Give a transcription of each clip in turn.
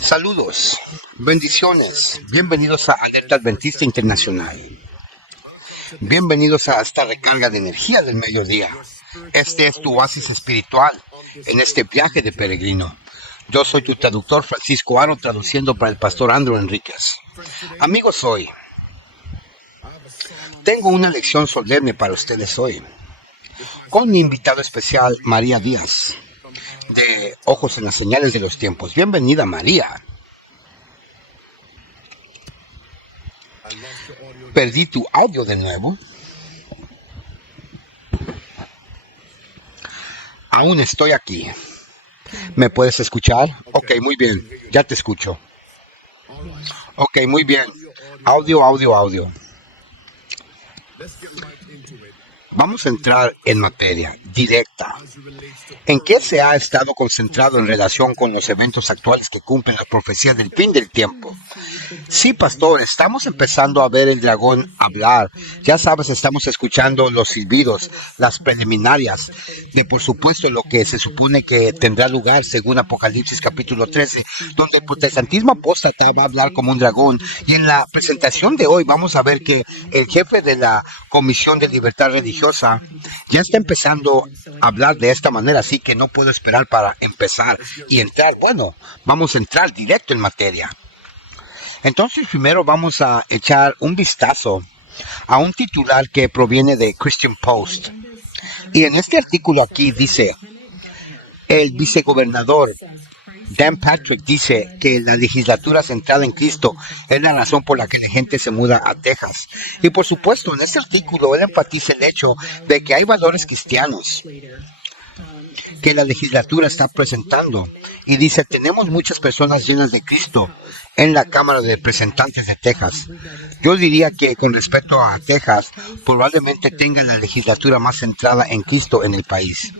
Saludos, bendiciones, bienvenidos a Alerta Adventista Internacional. Bienvenidos a esta recarga de energía del mediodía. Este es tu oasis espiritual en este viaje de peregrino. Yo soy tu traductor Francisco Aro, traduciendo para el pastor Andrew Enríquez. Amigos, hoy tengo una lección solemne para ustedes hoy, con mi invitado especial, María Díaz, de Ojos en las Señales de los Tiempos. Bienvenida, María. Perdí tu audio de nuevo. Aún estoy aquí. ¿Me puedes escuchar? Ok, muy bien. Ya te escucho. Ok, muy bien. Audio. Vamos a entrar en materia directa. ¿En qué se ha estado concentrado en relación con los eventos actuales que cumplen la profecía del fin del tiempo? Sí, pastor, estamos empezando a ver el dragón hablar. Ya sabes, estamos escuchando los silbidos, las preliminarias de, por supuesto, lo que se supone que tendrá lugar según Apocalipsis capítulo 13, donde el protestantismo apóstata va a hablar como un dragón. Y en la presentación de hoy vamos a ver que el jefe de la Comisión de Libertad Religiosa ya está empezando a hablar de esta manera, así que no puedo esperar para empezar y entrar. Bueno, vamos a entrar directo en materia. Entonces, primero vamos a echar un vistazo a un titular que proviene de Christian Post. Y en este artículo aquí dice, el vicegobernador Dan Patrick dice que la legislatura centrada en Cristo es la razón por la que la gente se muda a Texas. Y por supuesto, en este artículo él enfatiza el hecho de que hay valores cristianos que la legislatura está presentando. Y dice, tenemos muchas personas llenas de Cristo en la Cámara de Representantes de Texas. Yo diría que con respecto a Texas, probablemente tenga la legislatura más centrada en Cristo en el país.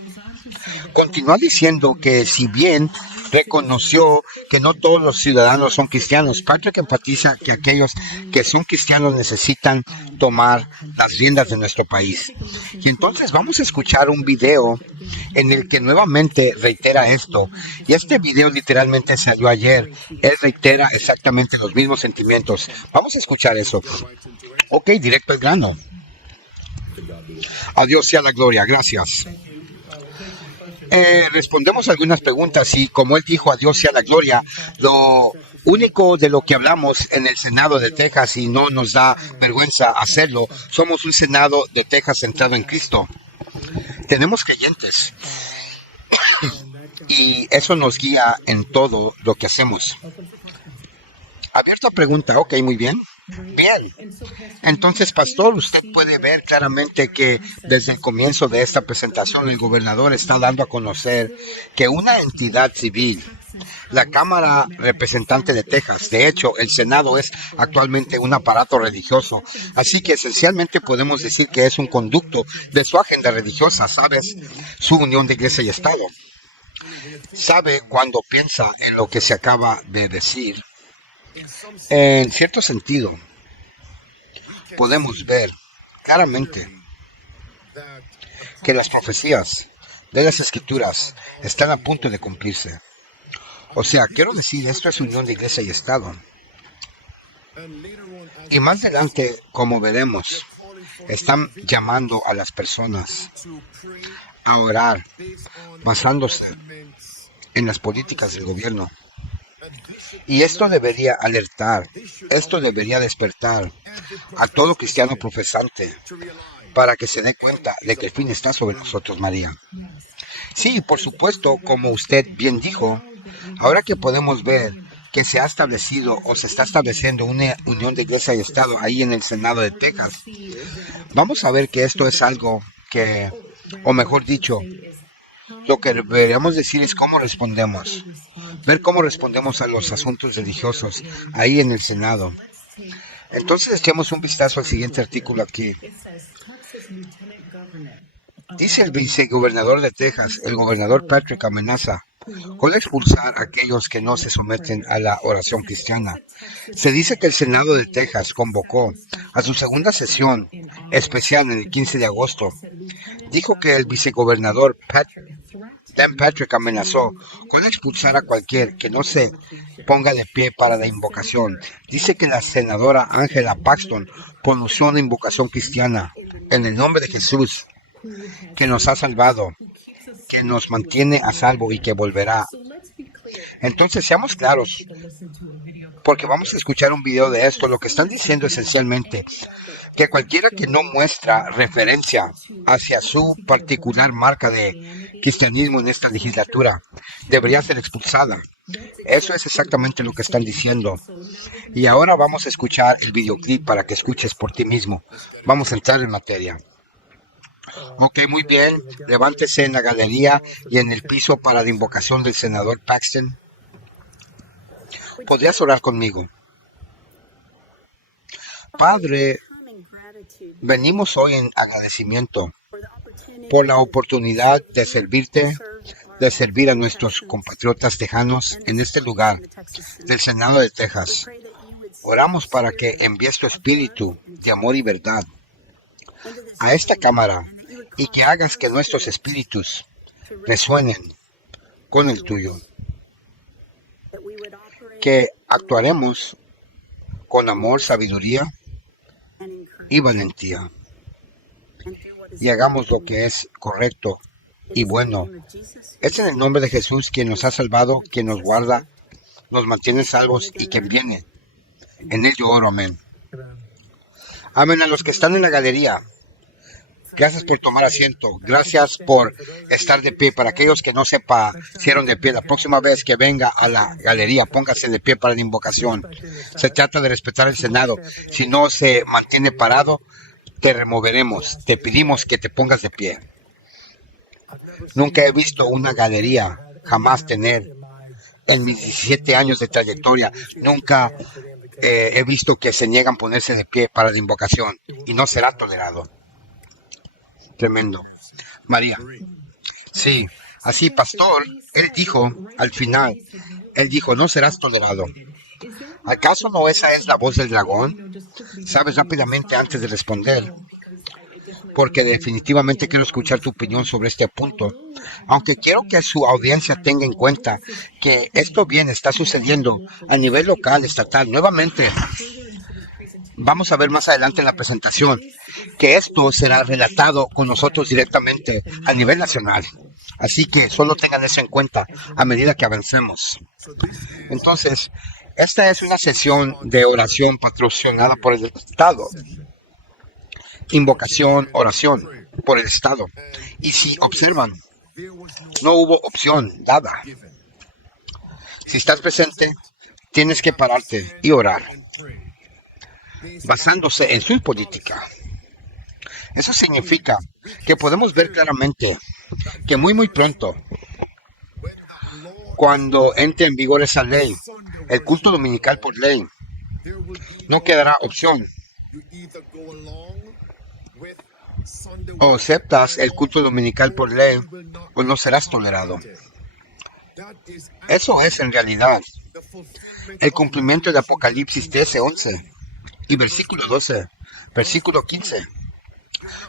Continúa diciendo que si bien reconoció que no todos los ciudadanos son cristianos, Patrick enfatiza que aquellos que son cristianos necesitan tomar las riendas de nuestro país. Y entonces vamos a escuchar un video en el que nuevamente reitera esto. Y este video literalmente salió ayer. Él reitera exactamente los mismos sentimientos. Vamos a escuchar eso. Ok, directo al grano. A Dios sea la gloria. Gracias. Respondemos algunas preguntas y como él dijo, a Dios sea la gloria. Lo único de lo que hablamos en el Senado de Texas, y no nos da vergüenza hacerlo, somos un Senado de Texas centrado en Cristo. Tenemos creyentes y eso nos guía en todo lo que hacemos. Abierto a pregunta, ok, muy bien. Bien, entonces, pastor, usted puede ver claramente que desde el comienzo de esta presentación el gobernador está dando a conocer que una entidad civil, la Cámara Representante de Texas, de hecho, el Senado es actualmente un aparato religioso, así que esencialmente podemos decir que es un conducto de su agenda religiosa, ¿sabes? Su unión de iglesia y Estado. ¿Sabe cuando piensa en lo que se acaba de decir? En cierto sentido, podemos ver claramente que las profecías de las Escrituras están a punto de cumplirse. O sea, quiero decir, esto es unión de iglesia y Estado. Y más adelante, como veremos, están llamando a las personas a orar basándose en las políticas del gobierno. Y esto debería alertar, esto debería despertar a todo cristiano profesante para que se dé cuenta de que el fin está sobre nosotros, María. Sí, por supuesto, como usted bien dijo, ahora que podemos ver que se ha establecido o se está estableciendo una unión de iglesia y Estado ahí en el Senado de Texas, vamos a ver que esto es algo que, o mejor dicho, lo que deberíamos decir es cómo respondemos, ver cómo respondemos a los asuntos religiosos ahí en el Senado. Entonces echemos un vistazo al siguiente artículo aquí. Dice el vicegobernador de Texas, el gobernador Patrick amenaza con expulsar a aquellos que no se someten a la oración cristiana. Se dice que el Senado de Texas convocó a su segunda sesión especial en el 15 de agosto. Dijo que el vicegobernador Dan Patrick amenazó con expulsar a cualquier que no se ponga de pie para la invocación. Dice que la senadora Angela Paxton pronunció una invocación cristiana en el nombre de Jesús, que nos ha salvado, que nos mantiene a salvo y que volverá. Entonces, seamos claros, porque vamos a escuchar un video de esto. Lo que están diciendo esencialmente que cualquiera que no muestra referencia hacia su particular marca de cristianismo en esta legislatura debería ser expulsada. Eso es exactamente lo que están diciendo. Y ahora vamos a escuchar el videoclip para que escuches por ti mismo. Vamos a entrar en materia. Ok, muy bien. Levántese en la galería y en el piso para la invocación del senador Paxton. ¿Podrías orar conmigo? Padre, venimos hoy en agradecimiento por la oportunidad de servirte, de servir a nuestros compatriotas tejanos en este lugar del Senado de Texas. Oramos para que envíes tu espíritu de amor y verdad a esta cámara y que hagas que nuestros espíritus resuenen con el tuyo. Que actuaremos con amor, sabiduría y valentía. Y hagamos lo que es correcto y bueno. Es en el nombre de Jesús, quien nos ha salvado, quien nos guarda, nos mantiene salvos y quien viene. En él yo oro, amén. Amén a los que están en la galería. Gracias por tomar asiento. Gracias por estar de pie. Para aquellos que no hicieron de pie, la próxima vez que venga a la galería, póngase de pie para la invocación. Se trata de respetar el Senado. Si no se mantiene parado, te removeremos. Te pedimos que te pongas de pie. Nunca he visto una galería jamás tener, en mis 17 años de trayectoria, nunca he visto que se niegan a ponerse de pie para la invocación. Y no será tolerado. Tremendo. María. Sí, así, pastor, él dijo al final, no serás tolerado. ¿Acaso no esa es la voz del dragón? Sabes, rápidamente antes de responder, porque definitivamente quiero escuchar tu opinión sobre este punto, aunque quiero que su audiencia tenga en cuenta que esto bien está sucediendo a nivel local, estatal. Nuevamente, vamos a ver más adelante en la presentación que esto será relatado con nosotros directamente a nivel nacional. Así que solo tengan eso en cuenta a medida que avancemos. Entonces, esta es una sesión de oración patrocinada por el Estado. Invocación, oración por el Estado. Y si observan, no hubo opción dada. Si estás presente, tienes que pararte y orar, basándose en su política. Eso significa que podemos ver claramente que muy pronto, cuando entre en vigor esa ley, el culto dominical por ley, no quedará opción. O aceptas el culto dominical por ley o no serás tolerado. Eso es en realidad el cumplimiento de Apocalipsis 13:11 y versículo 12, versículo 15.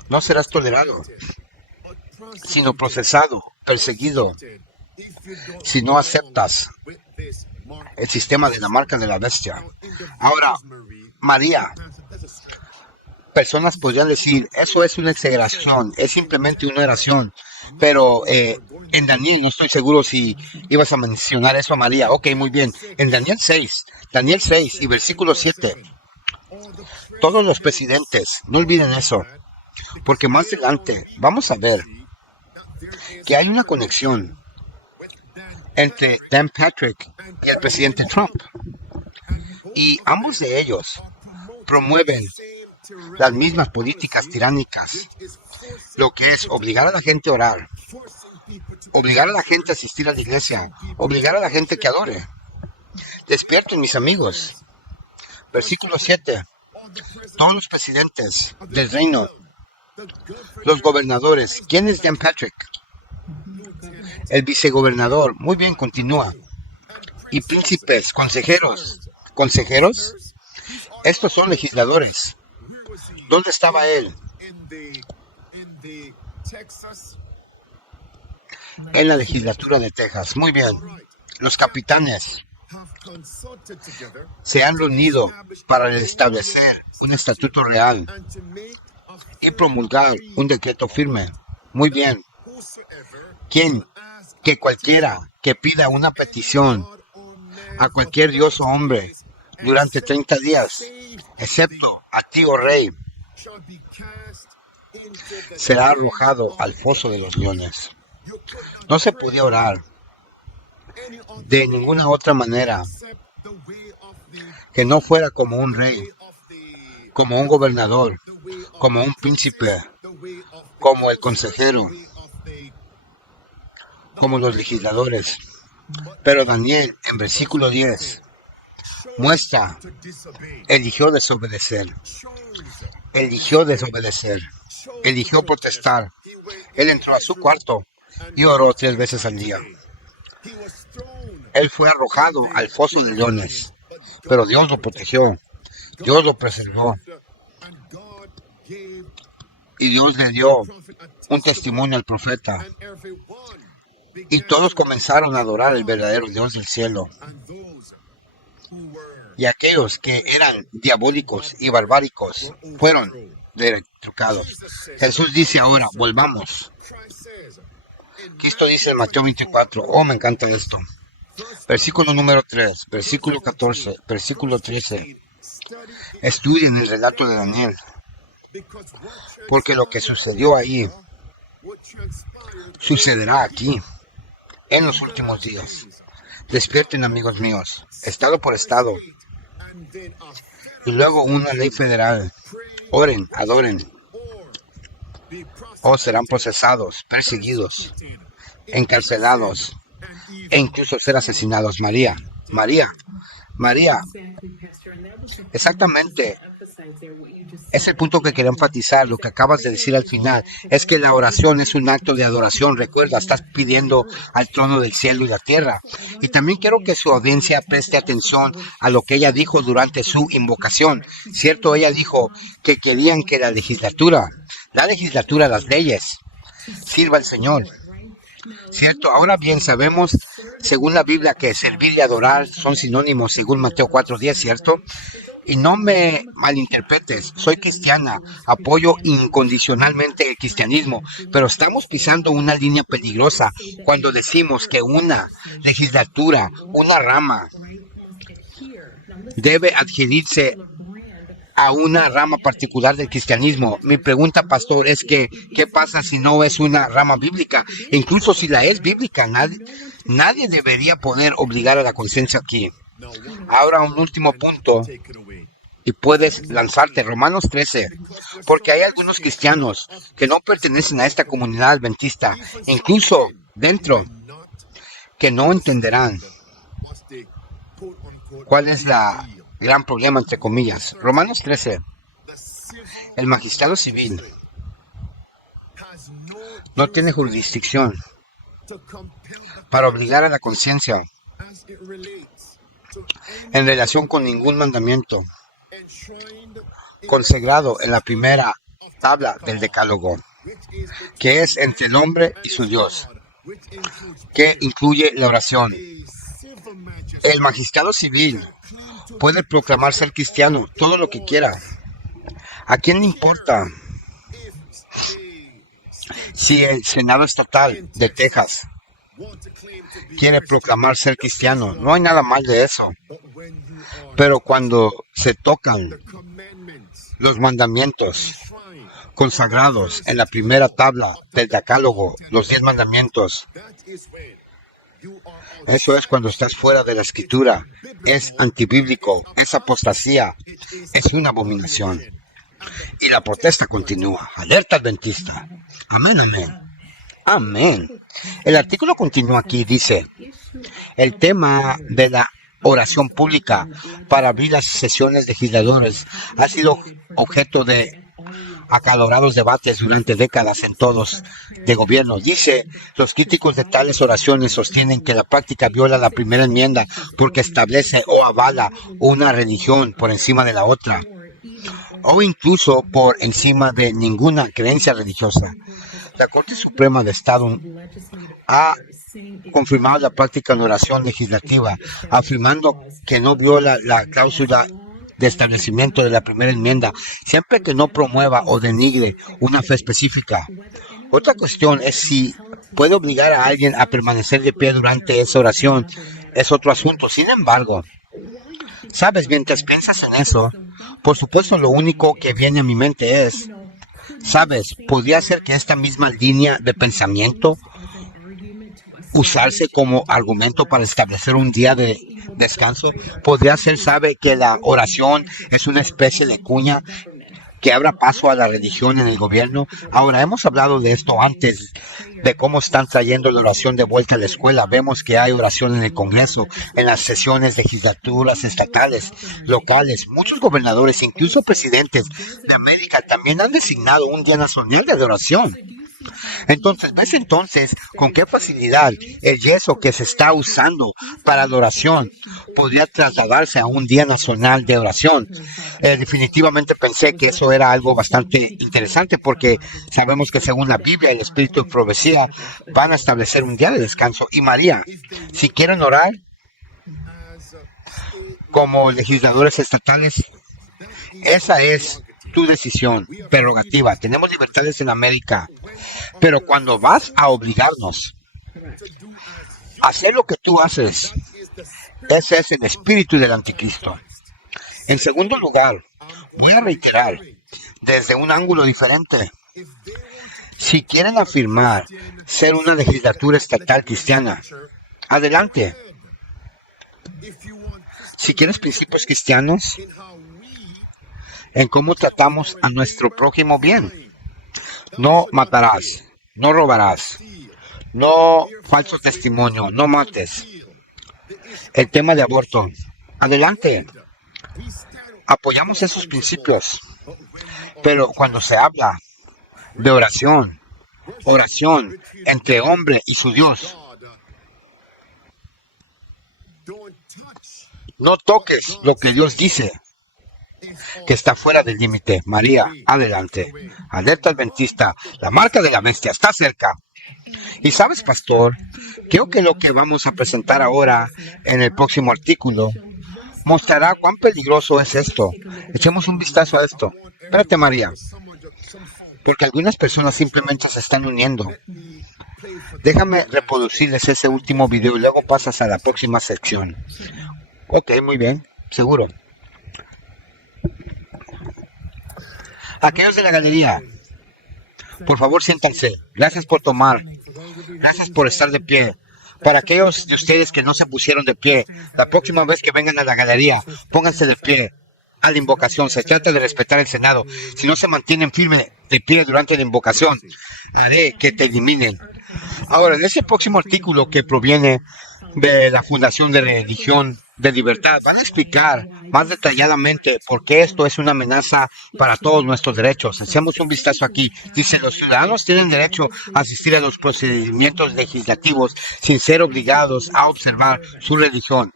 No serás tolerado, sino procesado, perseguido, si no aceptas el sistema de la marca de la bestia. Ahora, María, personas podrían decir, eso es una exageración, es simplemente una oración, pero en Daniel, no estoy seguro si ibas a mencionar eso a María. Ok, muy bien. En Daniel 6 y versículo 7, todos los presidentes, no olviden eso, porque más adelante vamos a ver que hay una conexión entre Dan Patrick y el presidente Trump. Y ambos de ellos promueven las mismas políticas tiránicas, lo que es obligar a la gente a orar, obligar a la gente a asistir a la iglesia, obligar a la gente que adore. Despierten, mis amigos. Versículo 7. Todos los presidentes del reino, los gobernadores. ¿Quién es Dan Patrick? El vicegobernador, muy bien, continúa. Y príncipes, consejeros. ¿Consejeros? Estos son legisladores. ¿Dónde estaba él? En la legislatura de Texas. Muy bien. Los capitanes se han reunido para establecer un estatuto real y promulgar un decreto firme. Muy bien. Que cualquiera que pida una petición a cualquier dios o hombre durante 30 días, excepto a ti, oh rey, será arrojado al foso de los leones. No se podía orar de ninguna otra manera que no fuera como un rey, como un gobernador, como un príncipe, como el consejero, como los legisladores. Pero Daniel, en versículo 10, muestra, eligió desobedecer, eligió protestar. Él entró a su cuarto y oró 3 veces al día. Él fue arrojado al foso de leones, pero Dios lo protegió, Dios lo preservó. Y Dios le dio un testimonio al profeta. Y todos comenzaron a adorar al verdadero Dios del cielo. Y aquellos que eran diabólicos y barbáricos fueron electrocutados. Jesús dice ahora, volvamos. Cristo dice en Mateo 24, me encanta esto. Versículo número 3, versículo 14, versículo 13. Estudien el relato de Daniel, porque lo que sucedió ahí sucederá aquí, en los últimos días. Despierten, amigos míos, estado por estado, y luego una ley federal. Oren, adoren, o serán procesados, perseguidos, encarcelados, e incluso ser asesinados. María, exactamente. Es el punto que quería enfatizar. Lo que acabas de decir al final es que la oración es un acto de adoración. Recuerda, estás pidiendo al trono del cielo y la tierra. Y también quiero que su audiencia preste atención a lo que ella dijo durante su invocación. Cierto, ella dijo que querían que la legislatura, las leyes, sirva al Señor. Cierto, ahora bien, sabemos, según la Biblia, que servir y adorar son sinónimos, según Mateo 4:10, ¿cierto? Y no me malinterpretes, soy cristiana, apoyo incondicionalmente el cristianismo, pero estamos pisando una línea peligrosa cuando decimos que una legislatura, una rama, debe adherirse a una rama particular del cristianismo. Mi pregunta, pastor, es que ¿qué pasa si no es una rama bíblica? E incluso si la es bíblica, nadie debería poder obligar a la conciencia aquí. Ahora un último punto y puedes lanzarte, Romanos 13, porque hay algunos cristianos que no pertenecen a esta comunidad adventista, incluso dentro, que no entenderán cuál es la gran problema, entre comillas. Romanos 13, el magistrado civil no tiene jurisdicción para obligar a la conciencia en relación con ningún mandamiento consagrado en la primera tabla del Decálogo, que es entre el hombre y su Dios, que incluye la oración. El magistrado civil puede proclamar ser cristiano todo lo que quiera. ¿A quién le importa si el Senado Estatal de Texas quiere proclamar ser cristiano? No hay nada mal de eso. Pero cuando se tocan los mandamientos consagrados en la primera tabla del Decálogo, los 10 mandamientos, eso es cuando estás fuera de la escritura, es antibíblico, es apostasía, es una abominación. Y la protesta continúa. Alerta adventista. Amén, amén. Amén. El artículo continúa aquí, dice, el tema de la oración pública para abrir las sesiones legisladoras ha sido objeto de acalorados debates durante décadas en todos de gobierno. Dice, los críticos de tales oraciones sostienen que la práctica viola la primera enmienda porque establece o avala una religión por encima de la otra, o incluso por encima de ninguna creencia religiosa. La Corte Suprema de Estado ha confirmado la práctica de oración legislativa, afirmando que no viola la cláusula de establecimiento de la primera enmienda, siempre que no promueva o denigre una fe específica. Otra cuestión es si puede obligar a alguien a permanecer de pie durante esa oración. Es otro asunto. Sin embargo, sabes, mientras piensas en eso, por supuesto lo único que viene a mi mente es, sabes, podría ser que esta misma línea de pensamiento usarse como argumento para establecer un día de descanso. Podría ser, sabe, que la oración es una especie de cuña que abra paso a la religión en el gobierno. Ahora, hemos hablado de esto antes, de cómo están trayendo la oración de vuelta a la escuela. Vemos que hay oración en el Congreso, en las sesiones legislaturas estatales, locales. Muchos gobernadores, incluso presidentes de América, también han designado un día nacional de oración. Entonces, ¿ves entonces con qué facilidad el yeso que se está usando para la oración podría trasladarse a un día nacional de oración? Definitivamente pensé que eso era algo bastante interesante porque sabemos que según la Biblia y el Espíritu de Profecía van a establecer un día de descanso. Y María, si quieren orar como legisladores estatales, esa es tu decisión, prerrogativa. Tenemos libertades en América, pero cuando vas a obligarnos a hacer lo que tú haces, ese es el espíritu del anticristo. En segundo lugar, voy a reiterar desde un ángulo diferente. Si quieren afirmar ser una legislatura estatal cristiana, adelante. Si quieres principios cristianos en cómo tratamos a nuestro prójimo bien. No matarás, no robarás, no falso testimonio, no mates. El tema de aborto, adelante. Apoyamos esos principios, pero cuando se habla de oración entre hombre y su Dios, no toques lo que Dios dice que está fuera del límite. María, adelante. Alerta adventista, la marca de la bestia está cerca. Y sabes, pastor, creo que lo que vamos a presentar ahora en el próximo artículo mostrará cuán peligroso es esto. Echemos un vistazo a esto. Espérate, María, porque algunas personas simplemente se están uniendo. Déjame reproducirles ese último video y luego pasas a la próxima sección. Ok, muy bien, seguro. Aquellos de la galería, por favor siéntanse. Gracias por tomar. Gracias por estar de pie. Para aquellos de ustedes que no se pusieron de pie, la próxima vez que vengan a la galería, pónganse de pie a la invocación. Se trata de respetar el Senado. Si no se mantienen firmes de pie durante la invocación, haré que te eliminen. Ahora, en ese próximo artículo que proviene de la Fundación de Religión de Libertad, van a explicar más detalladamente por qué esto es una amenaza para todos nuestros derechos. Hacemos un vistazo aquí. Dice, los ciudadanos tienen derecho a asistir a los procedimientos legislativos sin ser obligados a observar su religión.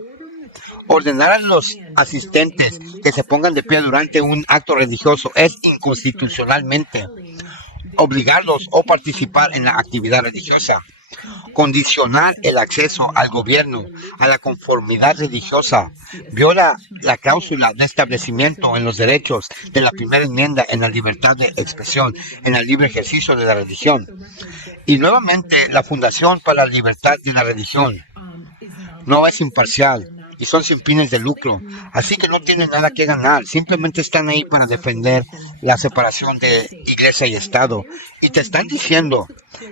Ordenar a los asistentes que se pongan de pie durante un acto religioso es inconstitucionalmente obligarlos o participar en la actividad religiosa. Condicionar el acceso al gobierno a la conformidad religiosa viola la cláusula de establecimiento en los derechos de la primera enmienda en la libertad de expresión, en el libre ejercicio de la religión. Y nuevamente, la Fundación para la Libertad de la Religión no es imparcial y son sin fines de lucro, así que no tienen nada que ganar, simplemente están ahí para defender la separación de Iglesia y Estado. Y te están diciendo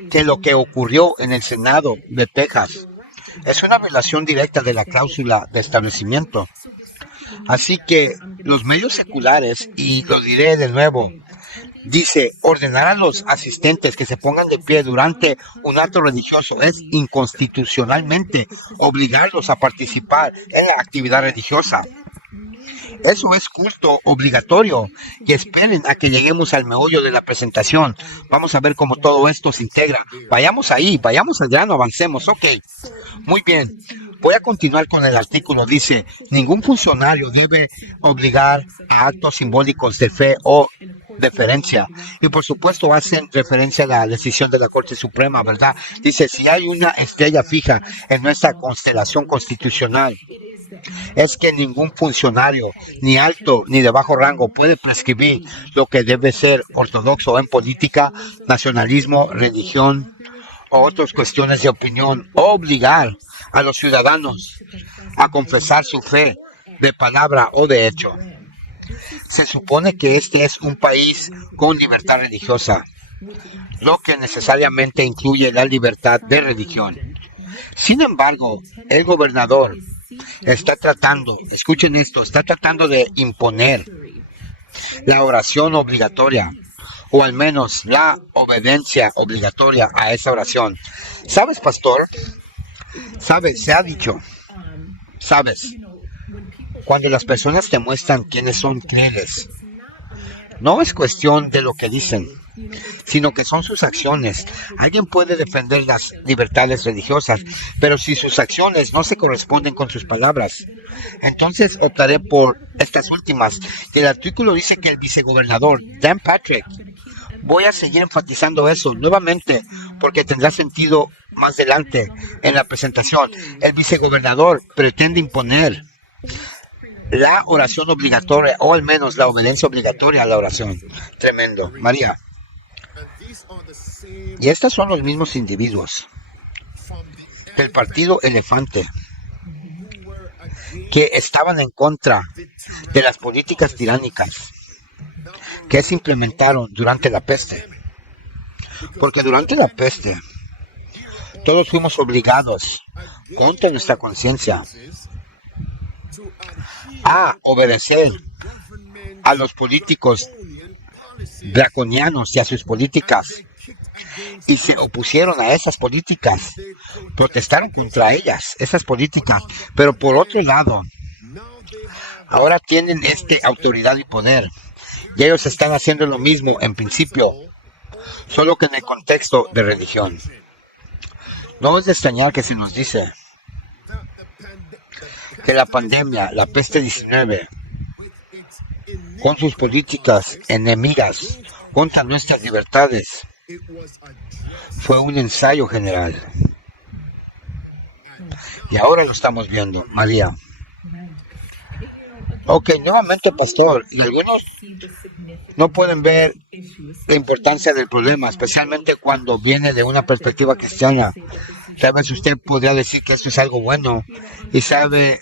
que lo que ocurrió en el Senado de Texas es una violación directa de la cláusula de establecimiento. Así que los medios seculares, y lo diré de nuevo, dice, ordenar a los asistentes que se pongan de pie durante un acto religioso es inconstitucionalmente obligarlos a participar en la actividad religiosa. Eso es culto obligatorio. Y esperen a que lleguemos al meollo de la presentación. Vamos a ver cómo todo esto se integra. Vayamos ahí, vayamos al grano, avancemos. Ok, muy bien. Voy a continuar con el artículo. Dice, ningún funcionario debe obligar a actos simbólicos de fe o deferencia. Y por supuesto hacen referencia a la decisión de la Corte Suprema, ¿verdad? Dice, si hay una estrella fija en nuestra constelación constitucional, es que ningún funcionario, ni alto ni de bajo rango, puede prescribir lo que debe ser ortodoxo en política, nacionalismo, religión o otras cuestiones de opinión, o obligar a los ciudadanos a confesar su fe de palabra o de hecho. Se supone que este es un país con libertad religiosa, lo que necesariamente incluye la libertad de religión. Sin embargo, el gobernador está tratando, escuchen esto, está tratando de imponer la oración obligatoria, o al menos la obediencia obligatoria a esa oración. ¿Sabes, pastor? ¿Sabes? Se ha dicho, ¿sabes? Cuando las personas te muestran quiénes son crees, no es cuestión de lo que dicen, sino que son sus acciones. Alguien puede defender las libertades religiosas, pero si sus acciones no se corresponden con sus palabras, entonces optaré por estas últimas. El artículo dice que el vicegobernador Dan Patrick, voy a seguir enfatizando eso nuevamente porque tendrá sentido más adelante en la presentación. El vicegobernador pretende imponer la oración obligatoria, o al menos la obediencia obligatoria a la oración. Tremendo. María. Y estos son los mismos individuos del partido Elefante que estaban en contra de las políticas tiránicas que se implementaron durante la peste. Porque durante la peste todos fuimos obligados, contra nuestra conciencia, a obedecer a los políticos draconianos y a sus políticas, y se opusieron a esas políticas, protestaron contra ellas, esas políticas, pero por otro lado, ahora tienen autoridad y poder, y ellos están haciendo lo mismo en principio, solo que en el contexto de religión. No es de extrañar que se nos dice que la pandemia, la peste 19, con sus políticas enemigas contra nuestras libertades, fue un ensayo general. Y ahora lo estamos viendo, María. Ok, nuevamente, pastor, y algunos no pueden ver la importancia del problema, especialmente cuando viene de una perspectiva cristiana. Tal vez usted podría decir que esto es algo bueno, y sabe,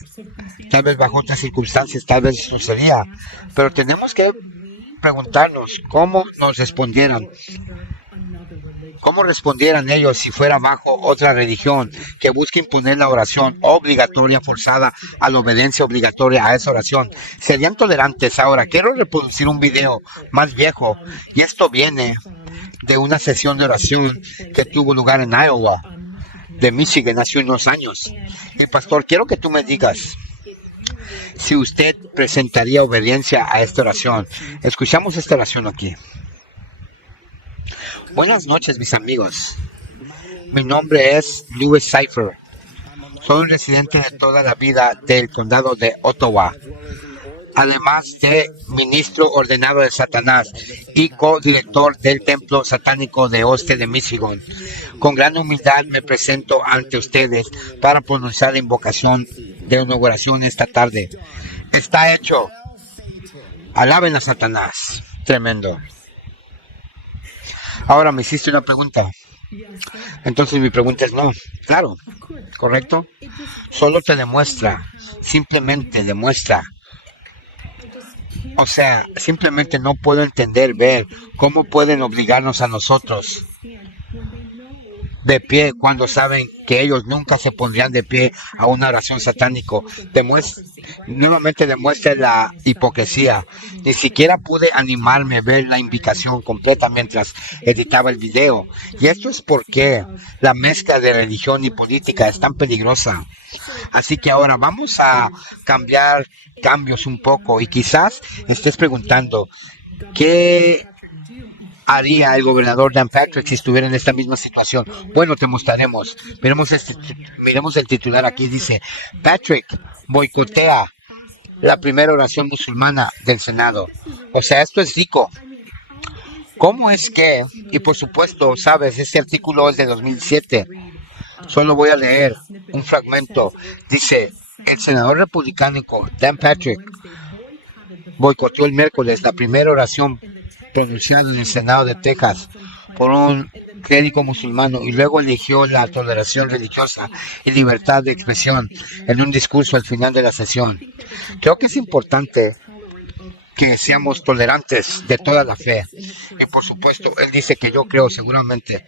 tal vez bajo otras circunstancias, tal vez no sería, pero tenemos que preguntarnos cómo nos respondieran. ¿Cómo respondieran ellos si fuera bajo otra religión que busque imponer la oración obligatoria forzada a la obediencia obligatoria a esa oración? ¿Serían tolerantes? Ahora, quiero reproducir un video más viejo, y esto viene de una sesión de oración que tuvo lugar en Iowa, de Michigan, hace unos años. Y pastor, quiero que tú me digas si usted presentaría obediencia a esta oración. Escuchamos esta oración aquí. Buenas noches, mis amigos. Mi nombre es Louis Cypher. Soy un residente de toda la vida del condado de Ottawa, además de ministro ordenado de Satanás y codirector del templo satánico de Oste de Michigan. Con gran humildad me presento ante ustedes para pronunciar la invocación de inauguración esta tarde. Está hecho. Alaben a Satanás. Tremendo. Ahora me hiciste una pregunta. Entonces mi pregunta es no. Claro, ¿correcto? Solo te demuestra, simplemente demuestra. O sea, simplemente no puedo entender, ver cómo pueden obligarnos a nosotros de pie cuando saben que ellos nunca se pondrían de pie a una oración satánico. Nuevamente demuestra la hipocresía. Ni siquiera pude animarme a ver la invitación completa mientras editaba el video. Y esto es porque la mezcla de religión y política es tan peligrosa. Así que ahora vamos a cambios un poco y quizás estés preguntando, ¿qué haría el gobernador Dan Patrick si estuviera en esta misma situación? Bueno, te mostraremos. Miremos el titular aquí. Dice, Patrick boicotea la primera oración musulmana del Senado. O sea, esto es rico. ¿Cómo es que? Y por supuesto, sabes, este artículo es de 2007. Solo voy a leer un fragmento. Dice, el senador republicano Dan Patrick boicoteó el miércoles la primera oración pronunciada en el Senado de Texas por un clérigo musulmano y luego eligió la tolerancia religiosa y libertad de expresión en un discurso al final de la sesión. Creo que es importante que seamos tolerantes de toda la fe. Y por supuesto, él dice que yo creo seguramente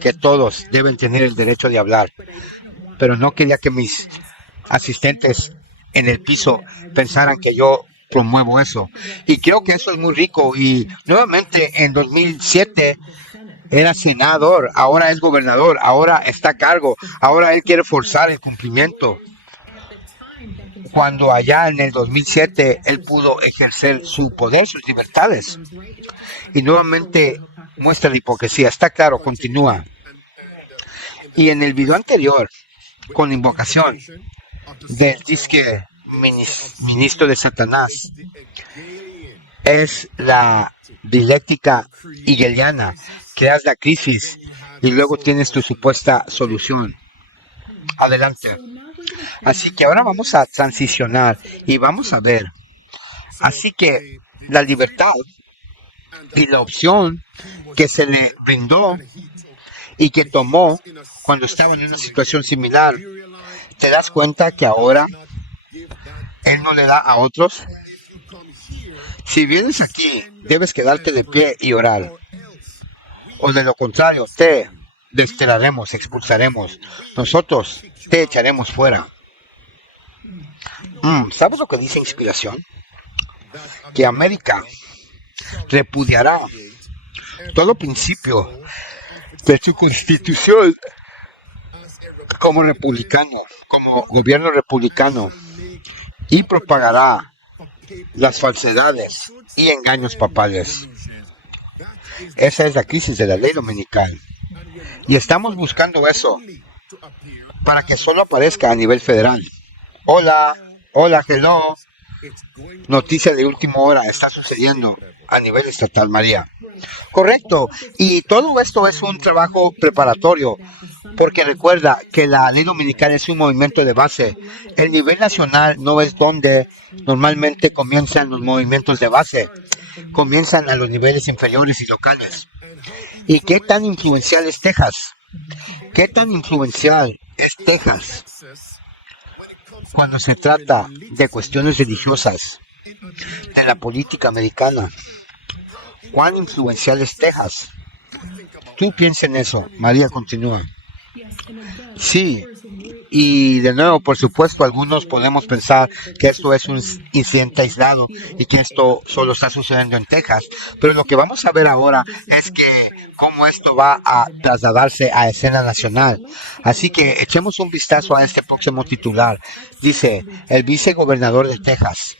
que todos deben tener el derecho de hablar, pero no quería que mis asistentes en el piso pensaran que yo promuevo eso. Y creo que eso es muy rico. Y nuevamente en 2007 era senador, ahora es gobernador, ahora está a cargo, ahora él quiere forzar el cumplimiento. Cuando allá en el 2007 él pudo ejercer su poder, sus libertades. Y nuevamente muestra la hipocresía. Está claro, continúa. Y en el video anterior, con invocación del disque ministro de Satanás, es la dialéctica hegeliana. Creas la crisis y luego tienes tu supuesta solución. Adelante. Así que ahora vamos a transicionar y vamos a ver. Así que la libertad y la opción que se le brindó y que tomó cuando estaba en una situación similar, ¿te das cuenta que ahora él no le da a otros? Si vienes aquí, debes quedarte de pie y orar. O de lo contrario, te desterraremos, expulsaremos. Nosotros te echaremos fuera. ¿Sabes lo que dice Inspiración? Que América repudiará todo principio de su constitución como republicano, como gobierno republicano, y propagará las falsedades y engaños papales. Esa es la crisis de la ley dominical. Y estamos buscando eso para que solo aparezca a nivel federal. Hola, hello. Noticia de última hora, está sucediendo a nivel estatal, María. Correcto, y todo esto es un trabajo preparatorio, porque recuerda que la ley dominical es un movimiento de base. El nivel nacional no es donde normalmente comienzan los movimientos de base, comienzan a los niveles inferiores y locales. ¿Y qué tan influencial es Texas? ¿Qué tan influencial es Texas cuando se trata de cuestiones religiosas, de la política americana? ¿Cuán influencial es Texas? Tú piensa en eso. María continúa. Sí, y de nuevo, por supuesto, algunos podemos pensar que esto es un incidente aislado y que esto solo está sucediendo en Texas, pero lo que vamos a ver ahora es que cómo esto va a trasladarse a escena nacional. Así que echemos un vistazo a este próximo titular. Dice, el vicegobernador de Texas,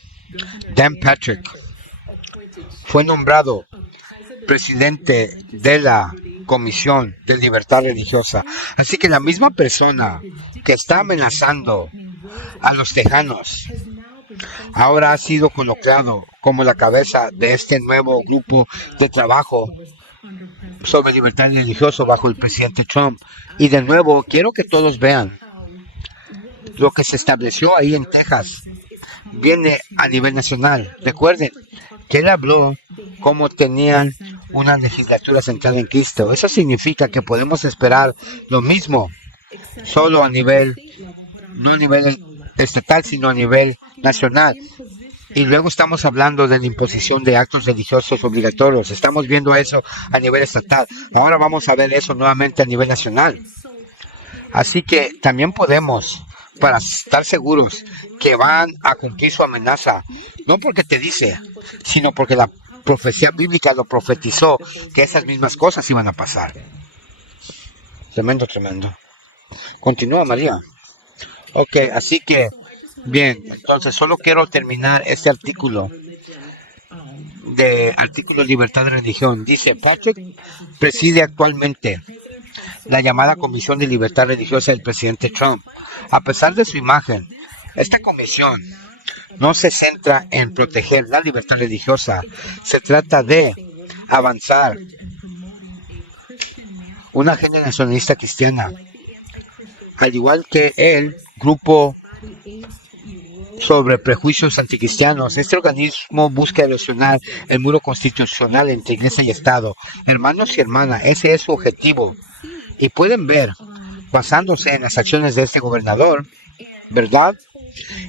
Dan Patrick, fue nombrado presidente de la Comisión de Libertad Religiosa. Así que la misma persona que está amenazando a los tejanos ahora ha sido colocado como la cabeza de este nuevo grupo de trabajo sobre libertad religiosa bajo el presidente Trump. Y de nuevo, quiero que todos vean lo que se estableció ahí en Texas. Viene a nivel nacional. Recuerden que él habló cómo tenían una legislatura centrada en Cristo. Eso significa que podemos esperar lo mismo, solo a nivel, no a nivel estatal, sino a nivel nacional. Y luego estamos hablando de la imposición de actos religiosos obligatorios. Estamos viendo eso a nivel estatal. Ahora vamos a ver eso nuevamente a nivel nacional. Así que también podemos, para estar seguros que van a cumplir su amenaza, no porque te dice, sino porque la profecía bíblica lo profetizó, que esas mismas cosas iban a pasar. Tremendo, tremendo. Continúa, María. Ok, así que, bien, entonces solo quiero terminar este artículo de artículo Libertad de Religión. Dice, Patrick preside actualmente la llamada Comisión de Libertad Religiosa del presidente Trump. A pesar de su imagen, esta comisión no se centra en proteger la libertad religiosa, se trata de avanzar una agenda nacionalista cristiana, al igual que el grupo sobre prejuicios anticristianos. Este organismo busca erosionar el muro constitucional entre iglesia y Estado. Hermanos y hermanas, ese es su objetivo. Y pueden ver, basándose en las acciones de este gobernador, ¿verdad?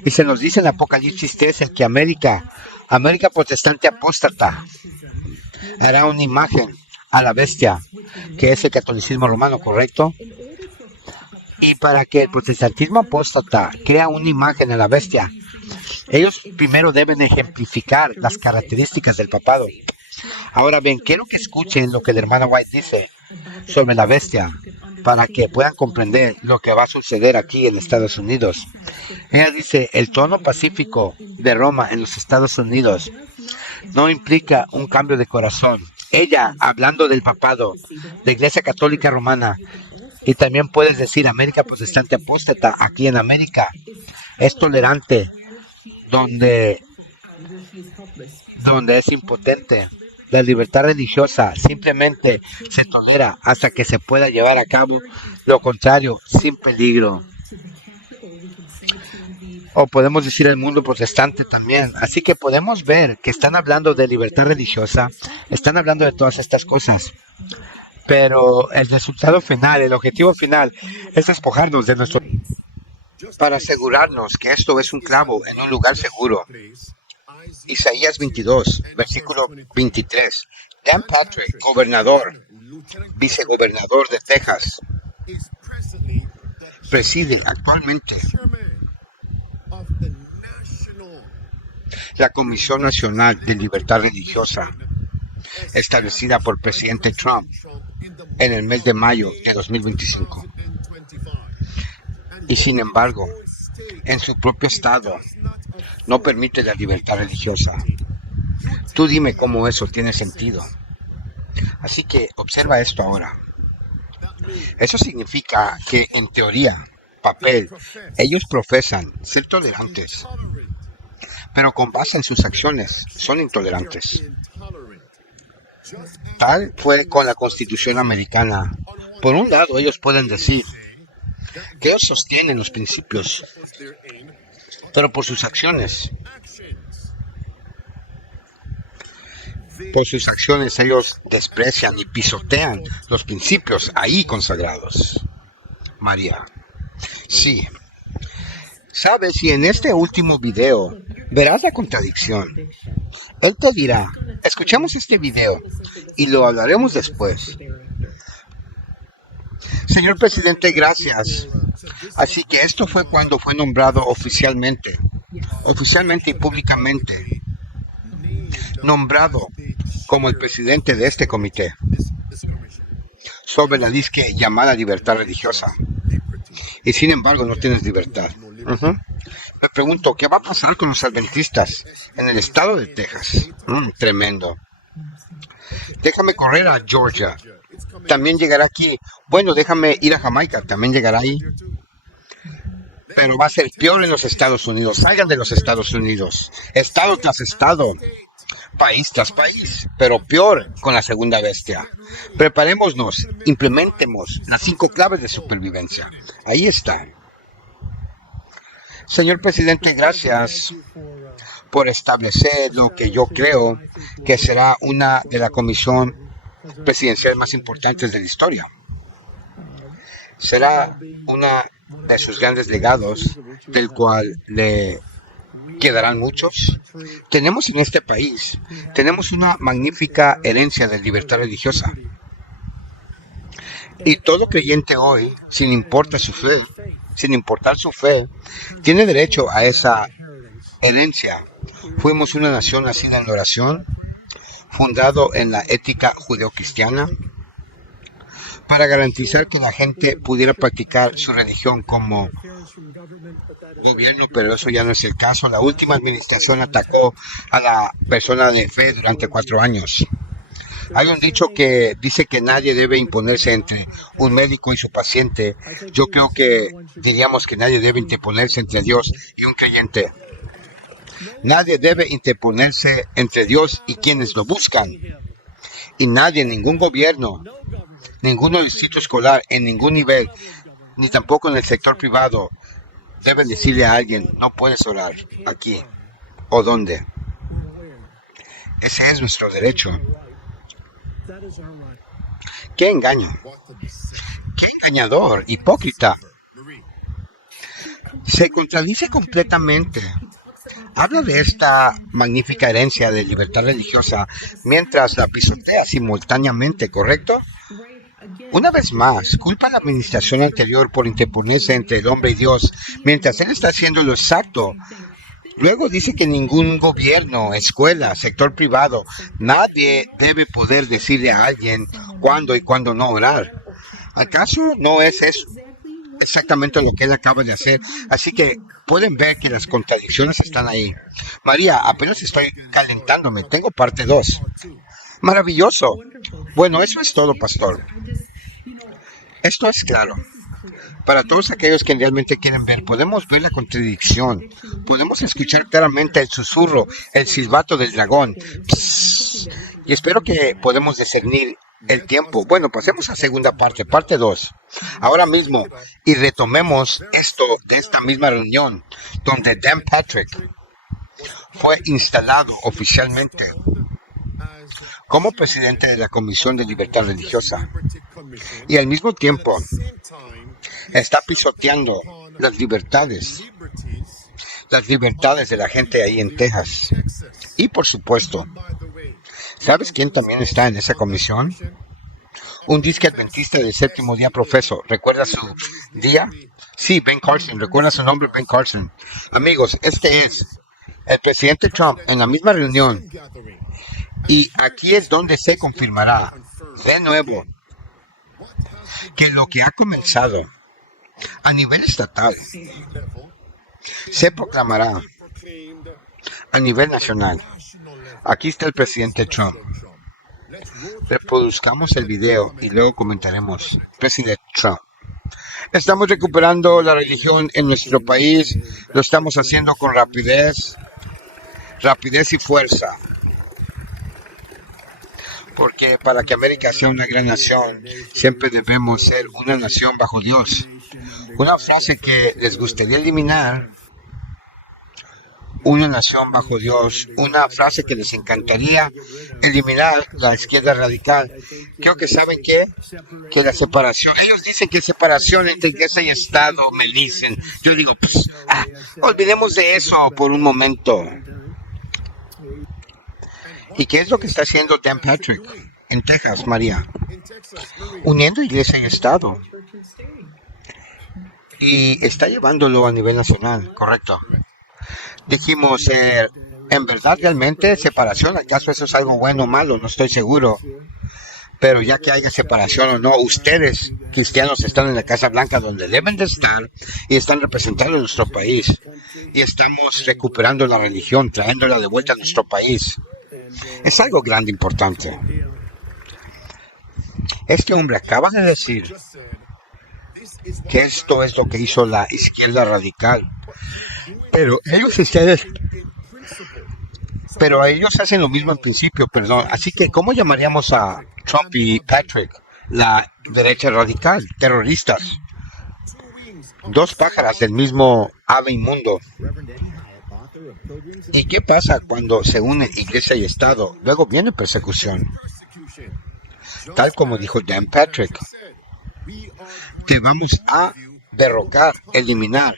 Y se nos dice en Apocalipsis 3 el que América protestante apóstata, hará una imagen a la bestia, que es el catolicismo romano, ¿correcto? Y para que el protestantismo apóstata crea una imagen a la bestia, ellos primero deben ejemplificar las características del papado. Ahora bien, quiero que escuchen lo que el hermano White dice sobre la bestia, para que puedan comprender lo que va a suceder aquí en Estados Unidos. Ella dice, el tono pacífico de Roma en los Estados Unidos no implica un cambio de corazón. Ella, hablando del papado, de Iglesia Católica Romana, y también puedes decir América Protestante Apóstata, aquí en América, es tolerante, donde es impotente. La libertad religiosa simplemente se tolera hasta que se pueda llevar a cabo lo contrario, sin peligro. O podemos decir el mundo protestante también. Así que podemos ver que están hablando de libertad religiosa, están hablando de todas estas cosas. Pero el resultado final, el objetivo final, es despojarnos de nuestro... para asegurarnos que esto es un clavo en un lugar seguro. Isaías 22, versículo 23. Dan Patrick, gobernador, vicegobernador de Texas, preside actualmente la Comisión Nacional de Libertad Religiosa, establecida por el presidente Trump en el mes de mayo de 2025. Y sin embargo, en su propio estado, no permite la libertad religiosa. Tú dime cómo eso tiene sentido. Así que observa esto ahora. Eso significa que en teoría, papel, ellos profesan ser tolerantes, pero con base en sus acciones son intolerantes. Tal fue con la Constitución americana. Por un lado, ellos pueden decir que ellos sostienen los principios, pero por sus acciones ellos desprecian y pisotean los principios ahí consagrados. María, sí. Sabes, y en este último video verás la contradicción. Él te dirá, escuchemos este video y lo hablaremos después. Señor presidente, gracias. Así que esto fue cuando fue nombrado oficialmente y públicamente, nombrado como el presidente de este comité sobre la disque llamada libertad religiosa. Y sin embargo no tienes libertad. Me pregunto, ¿qué va a pasar con los adventistas en el estado de Texas? Tremendo. Déjame correr a Georgia. También llegará aquí. Bueno, déjame ir a Jamaica. También llegará ahí. Pero va a ser peor en los Estados Unidos. Salgan de los Estados Unidos. Estado tras estado. País tras país. Pero peor con la segunda bestia. Preparémonos. Implementemos las 5 claves de supervivencia. Ahí están. Señor presidente, gracias por establecer lo que yo creo que será una de la comisión presidencial más importantes de la historia. Será una de sus grandes legados, del cual le quedarán muchos. Tenemos en este país, tenemos una magnífica herencia de libertad religiosa. Y todo creyente hoy, sin importar su fe, tiene derecho a esa herencia. Fuimos una nación nacida en la oración, fundado en la ética judeocristiana, para garantizar que la gente pudiera practicar su religión como gobierno, pero eso ya no es el caso. La última administración atacó a la persona de fe durante 4 años. Hay un dicho que dice que nadie debe imponerse entre un médico y su paciente. Yo creo que diríamos que nadie debe interponerse entre Dios y un creyente. Nadie debe interponerse entre Dios y quienes lo buscan. Y nadie, ningún gobierno, ningún distrito escolar, en ningún nivel, ni tampoco en el sector privado, debe decirle a alguien, no puedes orar aquí o dónde. Ese es nuestro derecho. ¡Qué engaño! ¡Qué engañador! ¡Hipócrita! Se contradice completamente. Habla de esta magnífica herencia de libertad religiosa mientras la pisotea simultáneamente, ¿correcto? Una vez más, culpa a la administración anterior por interponerse entre el hombre y Dios, mientras él está haciendo lo exacto. Luego dice que ningún gobierno, escuela, sector privado, nadie debe poder decirle a alguien cuándo y cuándo no orar. ¿Acaso no es eso exactamente lo que él acaba de hacer? Así que pueden ver que las contradicciones están ahí. María, apenas estoy calentándome, tengo parte 2. Maravilloso. Bueno, eso es todo, pastor. Esto es claro. Para todos aquellos que realmente quieren ver, podemos ver la contradicción. Podemos escuchar claramente el susurro, el silbato del dragón. Psss. Y espero que podemos discernir el tiempo. Bueno, pasemos a segunda parte, parte 2. Ahora mismo, y retomemos esto de esta misma reunión, donde Dan Patrick fue instalado oficialmente como presidente de la Comisión de Libertad Religiosa. Y al mismo tiempo está pisoteando las libertades de la gente ahí en Texas. Y por supuesto, ¿sabes quién también está en esa comisión? Un disque adventista del séptimo día profeso. ¿Recuerda su día? Sí, Ben Carson. ¿Recuerda su nombre? Ben Carson. Amigos, este es el presidente Trump en la misma reunión. Y aquí es donde se confirmará de nuevo que lo que ha comenzado a nivel estatal se proclamará a nivel nacional. Aquí está el presidente Trump. Reproduzcamos el video y luego comentaremos. Presidente Trump. Estamos recuperando la religión en nuestro país. Lo estamos haciendo con rapidez y fuerza. Porque para que América sea una gran nación, siempre debemos ser una nación bajo Dios. Una frase que les gustaría eliminar: una nación bajo Dios. Una frase que les encantaría eliminar, la izquierda radical. Creo que saben que la separación, ellos dicen que separación entre iglesia y Estado, me dicen. Yo digo, olvidemos de eso por un momento. ¿Y qué es lo que está haciendo Dan Patrick en Texas, María? Uniendo iglesia y Estado. Y está llevándolo a nivel nacional, correcto. Dijimos, en verdad, realmente, separación, ¿acaso eso es algo bueno o malo? No estoy seguro. Pero ya que haya separación o no, ustedes, cristianos, están en la Casa Blanca donde deben de estar y están representando a nuestro país. Y estamos recuperando la religión, trayéndola de vuelta a nuestro país. Es algo grande, importante. Este hombre acaba de decir que esto es lo que hizo la izquierda radical. Pero ellos hacen lo mismo en principio, perdón. Así que, ¿cómo llamaríamos a Trump y Patrick? La derecha radical, terroristas. Dos pájaras del mismo ave inmundo. ¿Y qué pasa cuando se unen iglesia y Estado? Luego viene persecución. Tal como dijo Dan Patrick. Te vamos a derrocar, eliminar.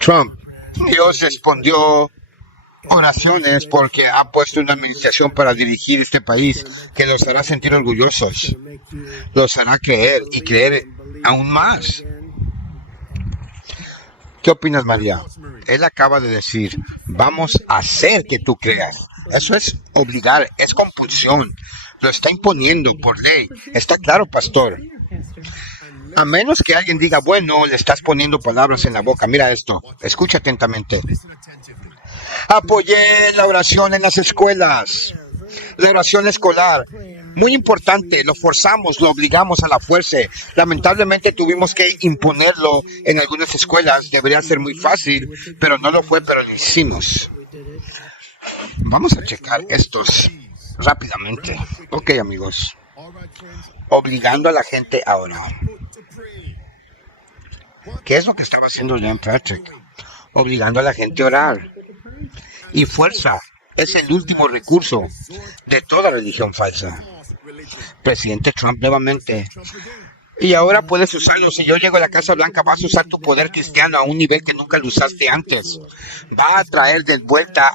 Trump. Dios respondió Oraciones porque ha puesto una administración para dirigir este país que los hará sentir orgullosos, los hará creer y creer aún más. ¿Qué opinas, María? Él acaba de decir, vamos a hacer que tú creas. Eso es obligar, es compulsión. Lo está imponiendo por ley. Está claro, pastor. A menos que alguien diga, bueno, le estás poniendo palabras en la boca. Mira esto, escucha atentamente. Apoyé la oración en las escuelas, la oración escolar. Muy importante, lo forzamos, lo obligamos a la fuerza. Lamentablemente tuvimos que imponerlo en algunas escuelas. Debería ser muy fácil, pero no lo fue, pero lo hicimos. Vamos a checar estos rápidamente. Ok, amigos. Obligando a la gente a orar. ¿Qué es lo que estaba haciendo Jan Patrick? Obligando a la gente a orar. Y fuerza es el último recurso de toda religión falsa. Presidente Trump nuevamente. Y ahora puedes usarlo. Si yo llego a la Casa Blanca, vas a usar tu poder cristiano a un nivel que nunca lo usaste antes. Va a traer de vuelta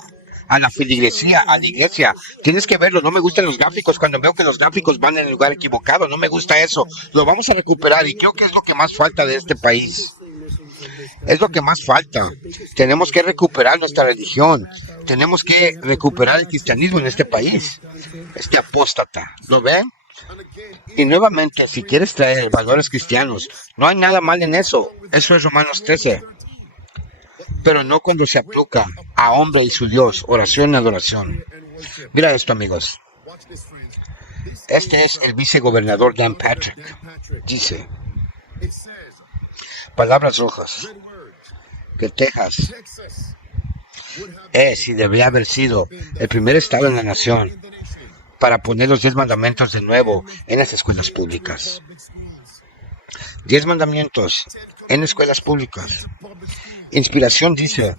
a la feligresía, a la iglesia. Tienes que verlo. No me gustan los gráficos. Cuando veo que los gráficos van en el lugar equivocado, no me gusta eso. Lo vamos a recuperar y creo que es lo que más falta de este país. Es lo que más falta. Tenemos que recuperar nuestra religión. Tenemos que recuperar el cristianismo en este país. Este apóstata. ¿Lo ven? Y nuevamente, si quieres traer valores cristianos, no hay nada mal en eso. Eso es Romanos 13. Pero no cuando se aplica a hombre y su Dios, oración y adoración. Mira esto, amigos. Este es el vicegobernador Dan Patrick. Dice, palabras rojas, que Texas es y debería haber sido el primer estado en la nación para poner los 10 mandamientos de nuevo en las escuelas públicas. 10 mandamientos en escuelas públicas. Inspiración dice,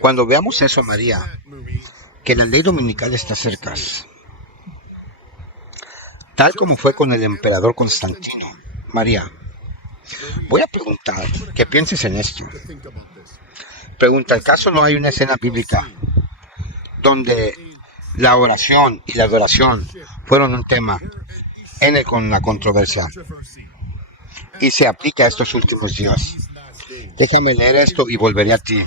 cuando veamos eso, María, que la ley dominical está cerca, tal como fue con el emperador Constantino. María, voy a preguntar que pienses en esto. Pregunta, ¿acaso no hay una escena bíblica donde la oración y la adoración fueron un tema con la controversia y se aplica a estos últimos días? Déjame leer esto y volveré a ti.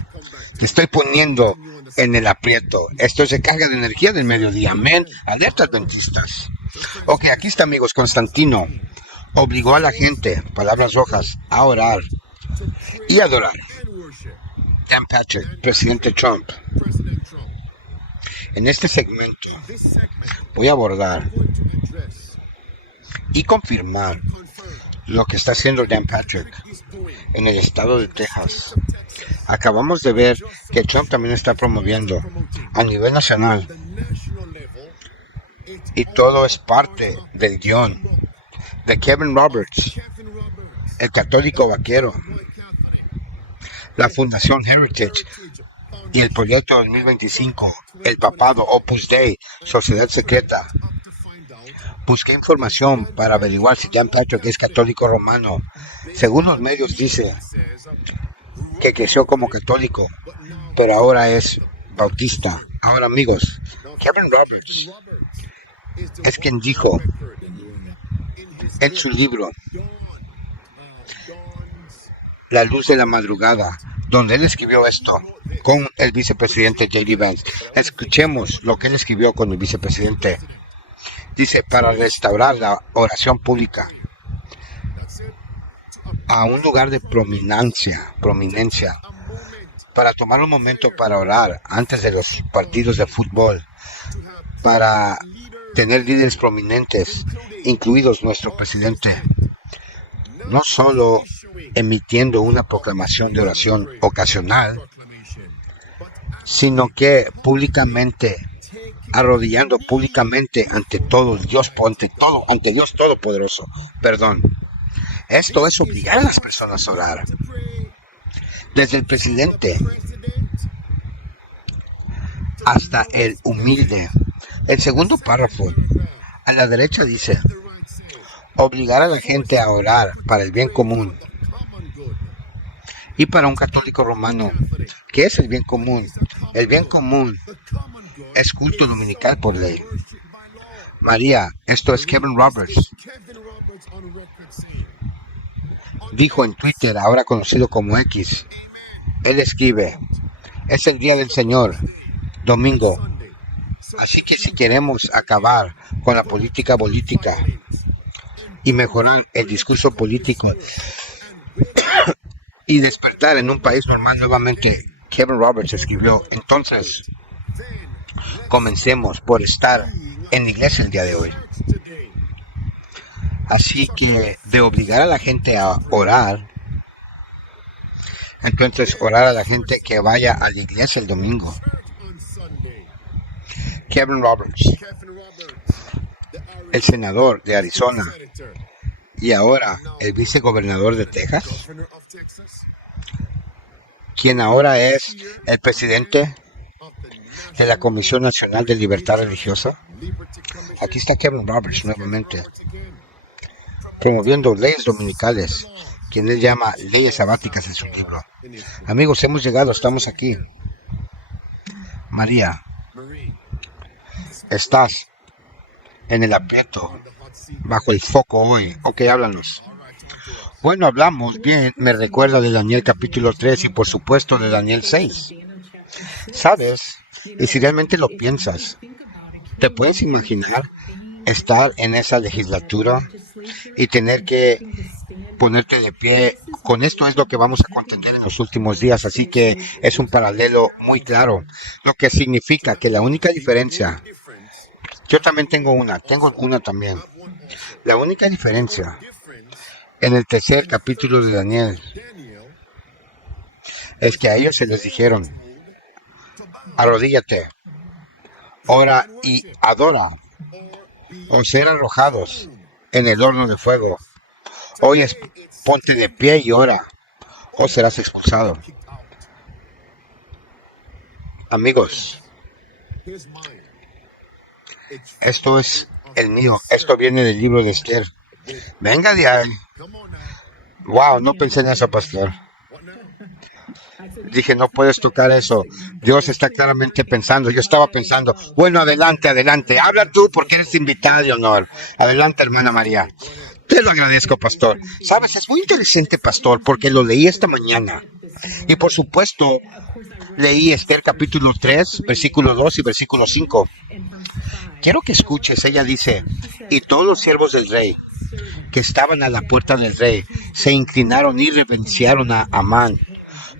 Te estoy poniendo en el aprieto. Esto es recarga de energía del mediodía. Amén. Alerta adventistas. Ok, aquí está, amigos. Constantino obligó a la gente, palabras rojas, a orar y adorar. Dan Patrick, presidente Trump. En este segmento voy a abordar y confirmar lo que está haciendo Dan Patrick en el estado de Texas. Acabamos de ver que Trump también está promoviendo a nivel nacional y todo es parte del guión de Kevin Roberts, el católico vaquero, la Fundación Heritage y el proyecto 2025, el papado Opus Dei, Sociedad Secreta. Busqué información para averiguar si Dan Patrick es católico romano. Según los medios dice que creció como católico, pero ahora es bautista. Ahora, amigos, Kevin Roberts es quien dijo en su libro La luz de la madrugada, donde él escribió esto con el vicepresidente J.D. Vance. Escuchemos lo que él escribió con el vicepresidente. Dice, para restaurar la oración pública a un lugar de prominencia, para tomar un momento para orar antes de los partidos de fútbol, para tener líderes prominentes, incluidos nuestro presidente, no solo emitiendo una proclamación de oración ocasional, sino que públicamente, arrodillando públicamente ante todo Dios, ante Dios Todopoderoso. Esto es obligar a las personas a orar. Desde el presidente hasta el humilde. El segundo párrafo a la derecha dice, obligar a la gente a orar para el bien común. Y para un católico romano, ¿qué es el bien común? El bien común es culto dominical por ley. María, esto es Kevin Roberts. Dijo en Twitter, ahora conocido como X. Él escribe, es el día del Señor, domingo. Así que si queremos acabar con la política y mejorar el discurso político y despertar en un país normal nuevamente, Kevin Roberts escribió, entonces comencemos por estar en la iglesia el día de hoy. Así que de obligar a la gente a orar, entonces orar a la gente que vaya a la iglesia el domingo. Kevin Roberts, el senador de Arizona y ahora el vicegobernador de Texas, quien ahora es el presidente de la Comisión Nacional de Libertad Religiosa. Aquí está Kevin Roberts nuevamente, promoviendo leyes dominicales, quien él llama leyes sabáticas en su libro. Amigos, hemos llegado, estamos aquí. María, estás en el aprieto, bajo el foco hoy. Ok, háblanos. Bueno, hablamos bien, me recuerda de Daniel capítulo 3 y por supuesto de Daniel 6. ¿Sabes? Y si realmente lo piensas, ¿te puedes imaginar estar en esa legislatura y tener que ponerte de pie? Con esto es lo que vamos a contender en los últimos días, así que es un paralelo muy claro, lo que significa que la única diferencia, yo también tengo una también, la única diferencia en el tercer capítulo de Daniel es que a ellos se les dijeron, arrodíllate, ora y adora, o ser arrojados en el horno de fuego. Hoy es ponte de pie y ora, o serás expulsado. Amigos, esto es el mío, esto viene del libro de Esther. Venga de ahí. Wow, no pensé en eso, pastor. Dije, no puedes tocar eso. Dios está claramente pensando. Yo estaba pensando, bueno, adelante. Habla tú porque eres invitada de honor. Adelante, hermana María. Te lo agradezco, pastor. Sabes, es muy interesante, pastor, porque lo leí esta mañana. Y por supuesto, leí Esther capítulo 3, versículo 2 y versículo 5. Quiero que escuches, ella dice, y todos los siervos del rey que estaban a la puerta del rey se inclinaron y reverenciaron a Amán,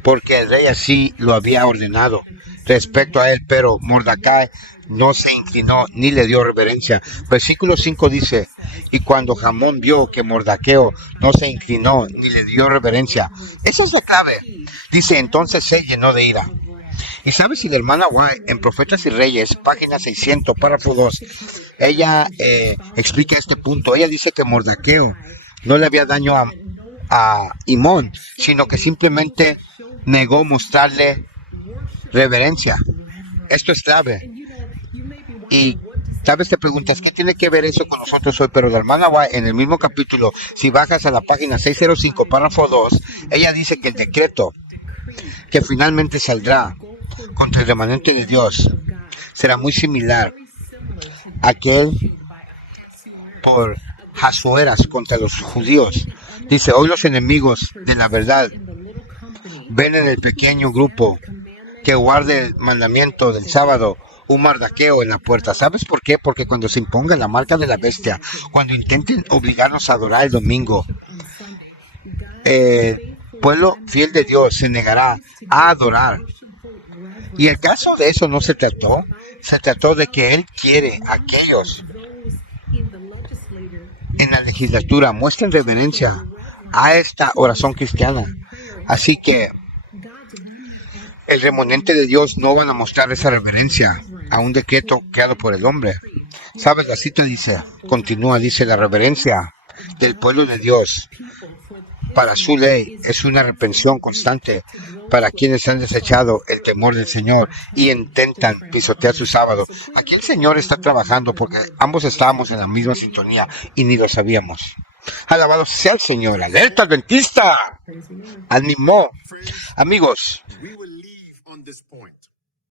porque el rey así lo había ordenado respecto a él, pero Mordecai no se inclinó ni le dio reverencia. Versículo 5 dice, y cuando Amán vio que Mordaqueo no se inclinó ni le dio reverencia, esa es la clave, dice, entonces se llenó de ira. Y sabes, si la hermana White en Profetas y Reyes, página 600, párrafo 2, ella explica este punto. Ella dice que Mordaqueo no le había daño a Imón, sino que simplemente negó mostrarle reverencia. Esto es clave. Y tal vez te preguntas, ¿qué tiene que ver eso con nosotros hoy? Pero la hermana White, en el mismo capítulo, si bajas a la página 605, párrafo 2, ella dice que el decreto que finalmente saldrá contra el remanente de Dios será muy similar a aquel por Hasueras contra los judíos. Dice, hoy los enemigos de la verdad ven en el pequeño grupo que guarde el mandamiento del sábado un mardaqueo en la puerta. ¿Sabes por qué? Porque cuando se imponga la marca de la bestia, cuando intenten obligarnos a adorar el domingo, el pueblo fiel de Dios se negará a adorar. Y el caso de eso no se trató de que Él quiere a aquellos en la legislatura muestren reverencia a esta oración cristiana. Así que el remanente de Dios no van a mostrar esa reverencia a un decreto creado por el hombre. ¿Sabes? La cita dice, continúa, dice, la reverencia del pueblo de Dios para su ley es una reprensión constante para quienes han desechado el temor del Señor y intentan pisotear su sábado. Aquí el Señor está trabajando porque ambos estábamos en la misma sintonía y ni lo sabíamos. Alabado sea el Señor. ¡Alerta adventista! ¡Ánimo! Amigos,